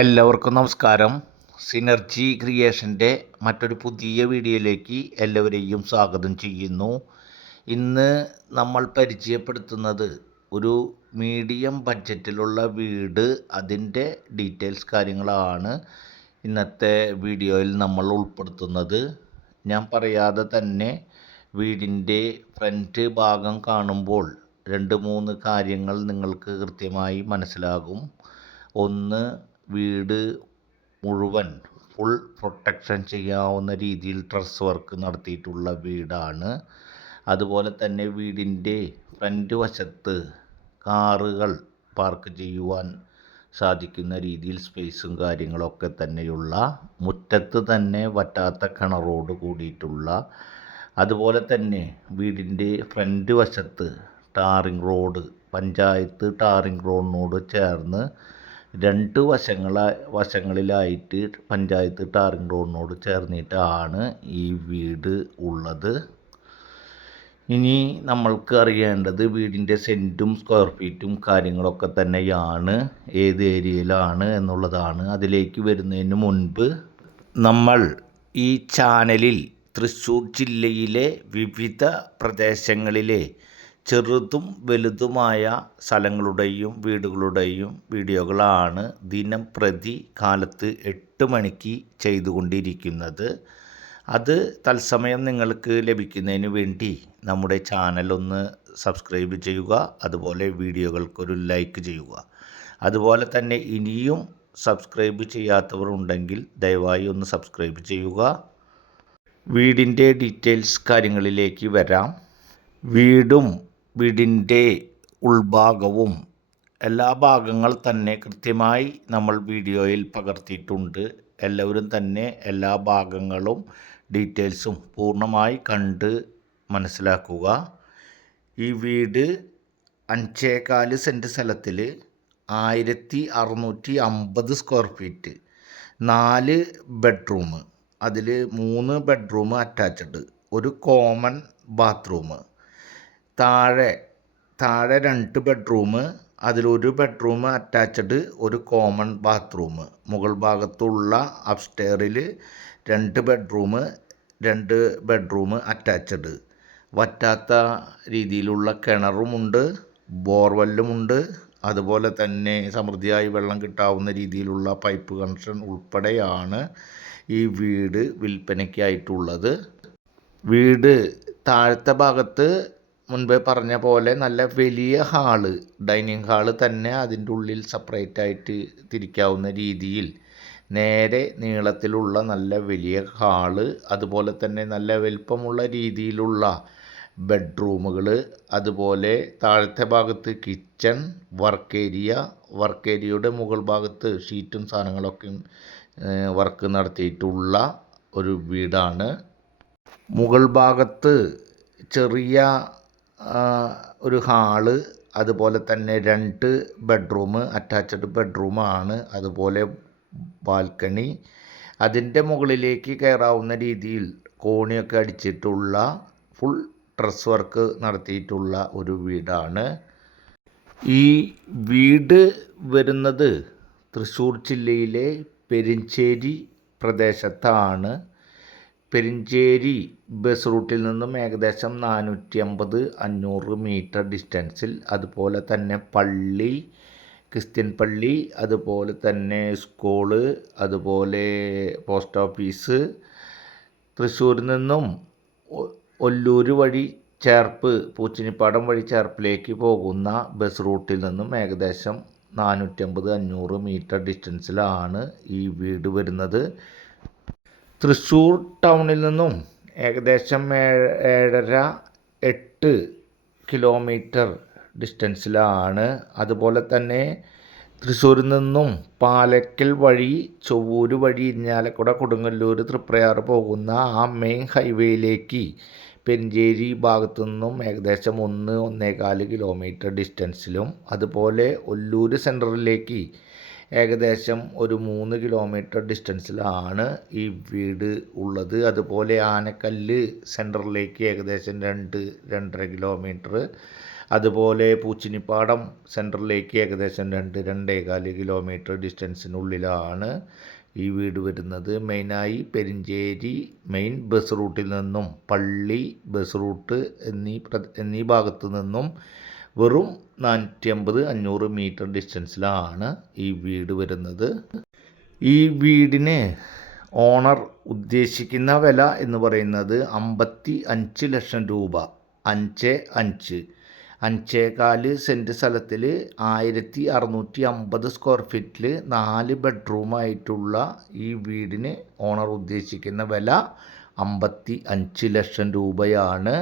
എല്ലാവർക്കും നമസ്കാരം. സിനർജി ക്രിയേഷന്റെ മറ്റൊരു പുതിയ വീഡിയോയിലേക്ക് എല്ലാവരെയും സ്വാഗതം ചെയ്യുന്നു. ഇന്ന് നമ്മൾ പരിചയപ്പെടുത്തുന്നത് ഒരു മീഡിയം ബഡ്ജറ്റിലുള്ള വീട്. അതിന്റെ ഡീറ്റെയിൽസ് കാര്യങ്ങളാണ് ഇന്നത്തെ വീഡിയോയിൽ നമ്മൾ ഉൾപ്പെടുത്തുന്നത്. ഞാൻ പറയാതെ തന്നെ വീടിന്റെ ഫ്രണ്ട് ഭാഗം കാണുമ്പോൾ രണ്ട് മൂന്ന് കാര്യങ്ങൾ നിങ്ങൾക്ക് കൃത്യമായി മനസ്സിലാകും. ഒന്ന് വീട് മുഴുവൻ ഫുൾ പ്രൊട്ടക്ഷൻ ചെയ്യാവുന്ന രീതിയിൽ ട്രസ് വർക്ക് നടത്തിയിട്ടുള്ള വീടാണ്. അതുപോലെ തന്നെ വീടിന്റെ ഫ്രണ്ട് വശത്ത് കാറുകൾ പാർക്ക് ചെയ്യുവാൻ സാധിക്കുന്ന രീതിയിൽ സ്പേസും കാര്യങ്ങളൊക്കെ തന്നെയുള്ള മുറ്റത്ത് തന്നെ വറ്റാത്ത കിണറോട് കൂടിയിട്ടുള്ള അതുപോലെ തന്നെ വീടിന്റെ ഫ്രണ്ട് വശത്ത് ടാറിംഗ് റോഡ് പഞ്ചായത്ത് ടാറിംഗ് റോഡിനോട് ചേർന്ന് രണ്ട് വശങ്ങള വശങ്ങളിലായിട്ട് പഞ്ചായത്ത് ടാറിങ് റോഡിനോട് ചേർന്നിട്ടാണ് ഈ വീട് ഉള്ളത്. ഇനി നമ്മൾക്ക് അറിയേണ്ടത് വീടിന്റെ സെന്റും സ്ക്വയർ ഫീറ്റും കാര്യങ്ങളൊക്കെ തന്നെയാണ് ഏത് ഏരിയയിലാണ് എന്നുള്ളതാണ്. അതിലേക്ക് വരുന്നതിന് മുൻപ് നമ്മൾ ഈ ചാനലിൽ തൃശ്ശൂർ ജില്ലയിലെ വിവിധ പ്രദേശങ്ങളിലെ ചെറുതും വലുതുമായ സ്ഥലങ്ങളുടെയും വീടുകളുടെയും വീഡിയോകളാണ് ദിനം പ്രതി കാലത്ത് എട്ട് മണിക്ക് ചെയ്തുകൊണ്ടിരിക്കുന്നത്. അത് തത്സമയം നിങ്ങൾക്ക് ലഭിക്കുന്നതിന് വേണ്ടി നമ്മുടെ ചാനലൊന്ന് സബ്സ്ക്രൈബ് ചെയ്യുക അതുപോലെ വീഡിയോകൾക്കൊരു ലൈക്ക് ചെയ്യുക. അതുപോലെ തന്നെ ഇനിയും സബ്സ്ക്രൈബ് ചെയ്യാത്തവർ ഉണ്ടെങ്കിൽ ദയവായി ഒന്ന് സബ്സ്ക്രൈബ് ചെയ്യുക. വീടിന്റെ ഡീറ്റെയിൽസ് കാര്യങ്ങളിലേക്ക് വരാം. വീടും വീടിന്റെ ഉൾഭാഗവും എല്ലാ ഭാഗങ്ങൾ തന്നെ കൃത്യമായി നമ്മൾ വീഡിയോയിൽ പകർത്തിയിട്ടുണ്ട്. എല്ലാവരും തന്നെ എല്ലാ ഭാഗങ്ങളും ഡീറ്റെയിൽസും പൂർണമായി കണ്ട് മനസ്സിലാക്കുക. ഈ വീട് അഞ്ചേകാൽ സെന്റ് സ്ഥലത്തിൽ ആയിരത്തി അറുന്നൂറ്റി അമ്പത് സ്ക്വയർ ഫീറ്റ് നാല് ബെഡ്റൂം അതിൽ മൂന്ന് ബെഡ്റൂം അറ്റാച്ച്ഡ് ഒരു കോമൺ ബാത്റൂം താഴെ താഴെ രണ്ട് ബെഡ്റൂം അതിലൊരു ബെഡ്റൂം അറ്റാച്ച്ഡ് ഒരു കോമൺ ബാത്റൂം മുകൾ ഭാഗത്തുള്ള അപ്സ്റ്റെയറിൽ രണ്ട് ബെഡ്റൂം രണ്ട് ബെഡ്റൂം അറ്റാച്ച്ഡ് വറ്റാത്ത രീതിയിലുള്ള കിണറുമുണ്ട് ബോർവെല്ലുമുണ്ട് അതുപോലെ തന്നെ സമൃദ്ധിയായി വെള്ളം കിട്ടാവുന്ന രീതിയിലുള്ള പൈപ്പ് കണക്ഷൻ ഉൾപ്പെടെയാണ് ഈ വീട് വിൽപ്പനയ്ക്കായിട്ടുള്ളത്. വീട് താഴത്തെ ഭാഗത്ത് മുൻപേ പറഞ്ഞ പോലെ നല്ല വലിയ ഹാൾ ഡൈനിങ് ഹാൾ തന്നെ അതിന്റെ ഉള്ളിൽ സെപ്പറേറ്റ് ആയിട്ട് തിരിക്കാവുന്ന രീതിയിൽ നേരെ നീളത്തിലുള്ള നല്ല വലിയ ഹാൾ അതുപോലെ തന്നെ നല്ല വലിപ്പമുള്ള രീതിയിലുള്ള ബെഡ്റൂമുകൾ അതുപോലെ താഴത്തെ ഭാഗത്ത് കിച്ചൺ വർക്ക് ഏരിയ വർക്ക് ഏരിയയുടെ മുകൾ ഭാഗത്ത് ഷീറ്റും സാധനങ്ങളൊക്കെ വർക്ക് നടത്തിയിട്ടുള്ള ഒരു വീടാണ്. മുകൾ ഭാഗത്ത് ചെറിയ ഒരു ഹാൾ അതുപോലെ തന്നെ രണ്ട് ബെഡ്റൂം അറ്റാച്ച്ഡ് ബെഡ്റൂമാണ് അതുപോലെ ബാൽക്കണി. അതിന്റെ മുകളിലേക്ക് കയറാവുന്ന രീതിയിൽ കോണിയൊക്കെ അടിച്ചിട്ടുള്ള ഫുൾ ഡ്രസ് വർക്ക് നടത്തിയിട്ടുള്ള ഒരു വീടാണ്. ഈ വീട് വരുന്നത് തൃശ്ശൂർ ജില്ലയിലെ പെരിഞ്ചേരി പ്രദേശത്താണ്. പെരിഞ്ചേരി ബസ് റൂട്ടിൽ നിന്നും ഏകദേശം നാനൂറ്റി അമ്പത് അഞ്ഞൂറ് മീറ്റർ ഡിസ്റ്റൻസിൽ അതുപോലെ തന്നെ പള്ളി ക്രിസ്ത്യൻ പള്ളി അതുപോലെ തന്നെ സ്കൂൾ അതുപോലെ പോസ്റ്റ് ഓഫീസ് തൃശ്ശൂരിൽ നിന്നും ഒല്ലൂർ വഴി ചേർപ്പ് പൂച്ചിനിപ്പാടം വഴി ചേർപ്പിലേക്ക് പോകുന്ന ബസ് റൂട്ടിൽ നിന്നും ഏകദേശം നാനൂറ്റമ്പത് അഞ്ഞൂറ് മീറ്റർ ഡിസ്റ്റൻസിലാണ് ഈ വീട് വരുന്നത്. തൃശ്ശൂർ ടൗണിൽ നിന്നും ഏകദേശം ഏഴര എട്ട് കിലോമീറ്റർ ഡിസ്റ്റൻസിലാണ്. അതുപോലെ തന്നെ തൃശ്ശൂരിൽ നിന്നും പാലക്കൽ വഴി ചൊവ്വൂര് വഴി ഇരിഞ്ഞാലക്കുട കൊടുങ്ങല്ലൂർ തൃപ്രയാർ പോകുന്ന ആ മെയിൻ ഹൈവേയിലേക്ക് പെരിഞ്ചേരി ഭാഗത്തു നിന്നും ഏകദേശം ഒന്ന് ഒന്നേകാൽ കിലോമീറ്റർ ഡിസ്റ്റൻസിലും. അതുപോലെ ഒല്ലൂർ സെന്ററിലേക്ക് ഏകദേശം ഒരു മൂന്ന് കിലോമീറ്റർ ഡിസ്റ്റൻസിലാണ് ഈ വീട് ഉള്ളത്. അതുപോലെ ആനക്കല്ല് സെന്ററിലേക്ക് ഏകദേശം രണ്ട് രണ്ടര കിലോമീറ്റർ അതുപോലെ പൂച്ചിനിപ്പാടം സെന്ററിലേക്ക് ഏകദേശം രണ്ട് രണ്ടേകാൽ കിലോമീറ്റർ ഡിസ്റ്റൻസിനുള്ളിലാണ് ഈ വീട് വരുന്നത്. മെയിനായി പെരിഞ്ചേരി മെയിൻ ബസ് റൂട്ടിൽ നിന്നും പള്ളി ബസ് റൂട്ട് എന്നീ എന്നീ ഭാഗത്തു നിന്നും വെറും നാനൂറ്റി അമ്പത് അഞ്ഞൂറ് മീറ്റർ ഡിസ്റ്റൻസിലാണ് ഈ വീട് വരുന്നത്. ഈ വീടിന് ഓണർ ഉദ്ദേശിക്കുന്ന വില എന്ന് പറയുന്നത് അമ്പത്തി അഞ്ച് ലക്ഷം രൂപ. അഞ്ച് അഞ്ച്. അഞ്ചേകാൽ സെന്റ് സ്ഥലത്തിൽ ആയിരത്തി അറുന്നൂറ്റി അമ്പത് സ്ക്വയർ ഫീറ്റിൽ നാല് ബെഡ്റൂമായിട്ടുള്ള ഈ വീടിന് ഓണർ ഉദ്ദേശിക്കുന്ന വില അമ്പത്തി അഞ്ച് ലക്ഷം രൂപയാണ്.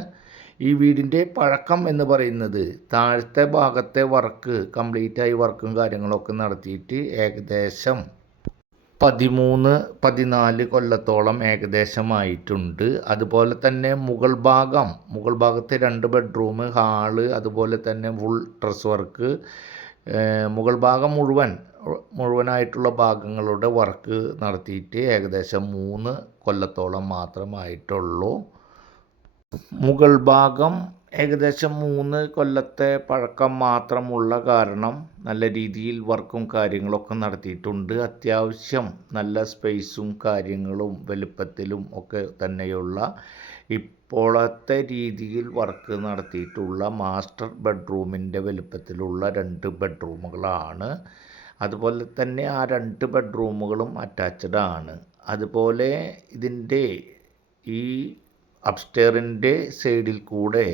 ഈ വീടിന്റെ പഴക്കം എന്ന് പറയുന്നത് താഴത്തെ ഭാഗത്തെ വർക്ക് കംപ്ലീറ്റായി വർക്കും കാര്യങ്ങളൊക്കെ നടത്തിയിട്ട് ഏകദേശം പതിമൂന്ന് പതിനാല് കൊല്ലത്തോളം ഏകദേശമായിട്ടുണ്ട്. അതുപോലെ തന്നെ മുകൾ ഭാഗം മുകൾ ഭാഗത്തെ രണ്ട് ബെഡ്റൂം ഹാൾ അതുപോലെ തന്നെ ഫുൾ ഡ്രസ് വർക്ക് മുകൾ ഭാഗം മുഴുവൻ മുഴുവനായിട്ടുള്ള ഭാഗങ്ങളുടെ വർക്ക് നടത്തിയിട്ട് ഏകദേശം മൂന്ന് കൊല്ലത്തോളം മാത്രമായിട്ടുള്ളൂ. മുകൾ ഭാഗം ഏകദേശം മൂന്ന് കൊല്ലത്തെ പഴക്കം മാത്രമുള്ള കാരണം നല്ല രീതിയിൽ വർക്കും കാര്യങ്ങളൊക്കെ നടത്തിയിട്ടുണ്ട്. അത്യാവശ്യം നല്ല സ്പേസും കാര്യങ്ങളും വലുപ്പത്തിലും ഒക്കെ തന്നെയുള്ള ഇപ്പോഴത്തെ രീതിയിൽ വർക്ക് നടത്തിയിട്ടുള്ള മാസ്റ്റർ ബെഡ്റൂമിന്റെ വലുപ്പത്തിലുള്ള രണ്ട് ബെഡ്റൂമുകളാണ്. അതുപോലെ തന്നെ ആ രണ്ട് ബെഡ്റൂമുകളും അറ്റാച്ച്ഡ് ആണ് അതുപോലെ ഇതിന്റെ ഈ അപ്സ്റ്റെയറിന്റെ സൈഡിൽ കൂടെ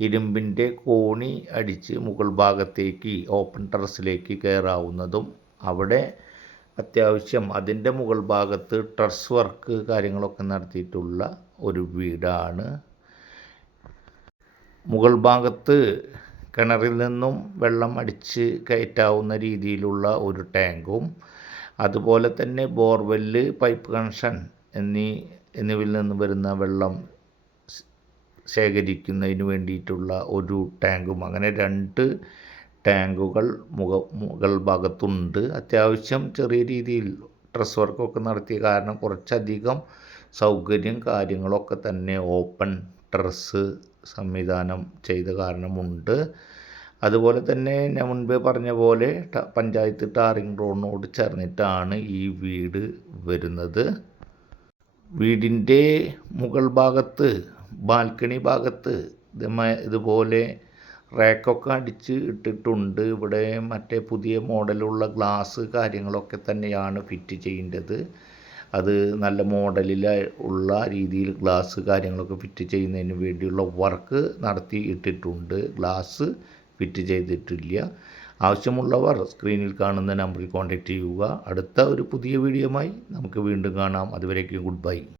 ഇരുമ്പിന്റെ കോണി അടിച്ച് മുകൾ ഭാഗത്തേക്ക് ഓപ്പൺ ടെറസിലേക്ക് കയറാവുന്നതും അവിടെ അത്യാവശ്യം അതിന്റെ മുകൾ ഭാഗത്ത് ട്രസ് വർക്ക് കാര്യങ്ങളൊക്കെ നടത്തിയിട്ടുള്ള ഒരു വീടാണ്. മുകൾ ഭാഗത്ത് കിണറിൽ നിന്നും വെള്ളം അടിച്ച് കയറ്റാവുന്ന രീതിയിലുള്ള ഒരു ടാങ്കും അതുപോലെ തന്നെ ബോർവെല്ല് പൈപ്പ് കണക്ഷൻ എന്നീ എന്നിവയിൽ നിന്ന് വരുന്ന വെള്ളം ശേഖരിക്കുന്നതിന് വേണ്ടിയിട്ടുള്ള ഒരു ടാങ്കും. അങ്ങനെ രണ്ട് ടാങ്കുകൾ മുഖ മുകൾ ഭാഗത്തുണ്ട്. അത്യാവശ്യം ചെറിയ രീതിയിൽ ഡ്രസ് വർക്കൊക്കെ നടത്തിയ കാരണം കുറച്ചധികം സൗകര്യം കാര്യങ്ങളൊക്കെ തന്നെ ഓപ്പൺ ടെറസ് സംവിധാനം ചെയ്ത കാരണമുണ്ട്. അതുപോലെ തന്നെ ഞാൻ മുൻപേ പറഞ്ഞ പോലെ പഞ്ചായത്ത് ടാറിംഗ് റോഡിനോട് ചേർന്നിട്ടാണ് ഈ വീട് വരുന്നത്. വീടിന്റെ മുകൾ ഭാഗത്ത് ബാൽക്കണി ഭാഗത്ത് ഇതുപോലെ റാക്കൊക്കെ അടിച്ച് ഇട്ടിട്ടുണ്ട്. ഇവിടെ മറ്റേ പുതിയ മോഡലുള്ള ഗ്ലാസ് കാര്യങ്ങളൊക്കെ തന്നെയാണ് ഫിറ്റ് ചെയ്യേണ്ടത്. അത് നല്ല മോഡലിൽ ഉള്ള രീതിയിൽ ഗ്ലാസ് കാര്യങ്ങളൊക്കെ ഫിറ്റ് ചെയ്യുന്നതിന് വേണ്ടിയുള്ള വർക്ക് നടത്തി ഇട്ടിട്ടുണ്ട്. ഗ്ലാസ് ഫിറ്റ് ചെയ്തിട്ടില്ല. ആവശ്യമുള്ളവർ സ്ക്രീനിൽ കാണുന്ന നമ്പറിൽ കോൺടാക്റ്റ് ചെയ്യുക. അടുത്ത ഒരു പുതിയ വീഡിയോയുമായി നമുക്ക് വീണ്ടും കാണാം. അതുവരേക്കും ഗുഡ് ബൈ.